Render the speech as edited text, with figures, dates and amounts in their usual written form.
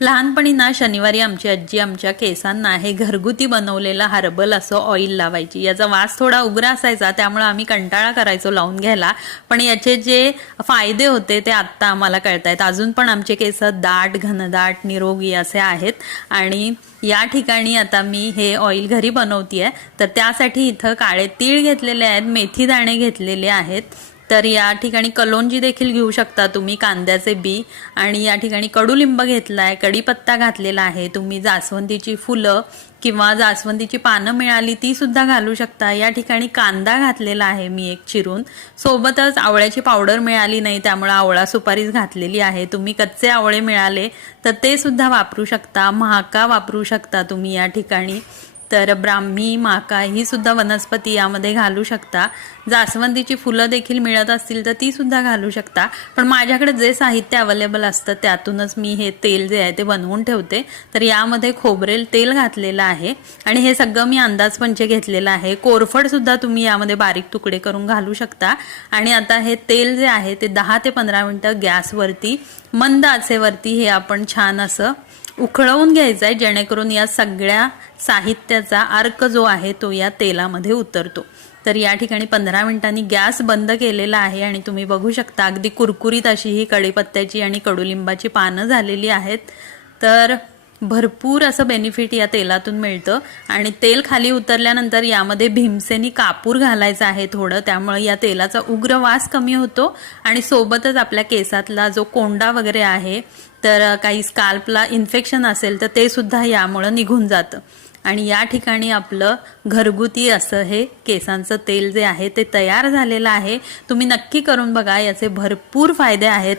लहानपणी ना शनिवारी आमची आजी आमच्या केसांना हे घरगुती बनवलेलं हर्बल असं ऑइल लावायची। याचा वास थोडा उग्र असायचा, त्यामुळे आम्ही कंटाळा करायचो लावून घ्यायला, पण याचे जे फायदे होते ते आत्ता आम्हाला कळतायत। अजून पण आमचे केस दाट, घनदाट, निरोगी असे आहेत। आणि या ठिकाणी आता मी हे ऑइल घरी बनवतेय, तर त्यासाठी इथं काळे तीळ घेतलेले आहेत, मेथी दाणे घेतलेले आहेत, तर या ठिकाणी कलोंजी देखील घेऊ शकता तुम्ही, कांद्याचे बी, आणि या ठिकाणी कडुलिंब घेतलाय, कढीपत्ता घातलेला आहे। तुम्ही जास्वंदीची फुलं किंवा जास्वंदीची पानं मिळाली ती सुद्धा घालू शकता। या ठिकाणी कांदा घातलेला आहे मी एक चिरून, सोबतच आवळ्याची पावडर मिळाली नाही त्यामुळे आवळा सुपारीच घातलेली आहे। तुम्ही कच्चे आवळे मिळाले तर ते सुद्धा वापरू शकता, महाका वापरू शकता तुम्ही या ठिकाणी, तर ब्राह्मी, माका ही सुद्धा वनस्पती यामध्ये घालू शकता। जास्वंदीची फुलं देखील मिळत असतील तर ती सुद्धा घालू शकता, पण माझ्याकडे जे साहित्य अवेलेबल असतं त्यातूनच मी हे तेल जे आहे ते बनवून ठेवते। तर यामध्ये खोबरेल तेल घातलेलं आहे आणि हे सगळं मी अंदाजपंचे घेतलेलं आहे। कोरफड सुद्धा तुम्ही यामध्ये बारीक तुकडे करून घालू शकता। आणि आता हे तेल जे आहे ते 10 ते 15 मिनिटं गॅसवरती मंद आचेवरती हे आपण छान असं उकळवून घ्यायचं आहे, जेणेकरून या सगळ्या साहित्याचा अर्क जो आहे तो या तेलामध्ये उतरतो। तर या ठिकाणी 15 मिनिटांनी गॅस बंद केलेला आहे आणि तुम्ही बघू शकता अगदी कुरकुरीत अशी ही कढीपत्त्याची आणि कडुलिंबाची पानं झालेली आहेत। तर भरपूर असं बेनिफिट या तेलातून मिळतं। आणि तेल खाली उतरल्यानंतर यामध्ये भीमसेनी कापूर घालायचा आहे थोडं, त्यामुळे या तेलाचा उग्र वास कमी होतो आणि सोबतच आपल्या केसातला जो कोंडा वगैरे आहे, तर काही स्काल्पला इन्फेक्शन असेल तर ते सुद्धा यामुळे निघून जातं। आणि या ठिकाणी आपलं घरगुती असं हे केसांचं तेल जे आहे ते तयार झालेलं आहे। तुम्ही नक्की करून बघा, याचे भरपूर फायदे आहेत।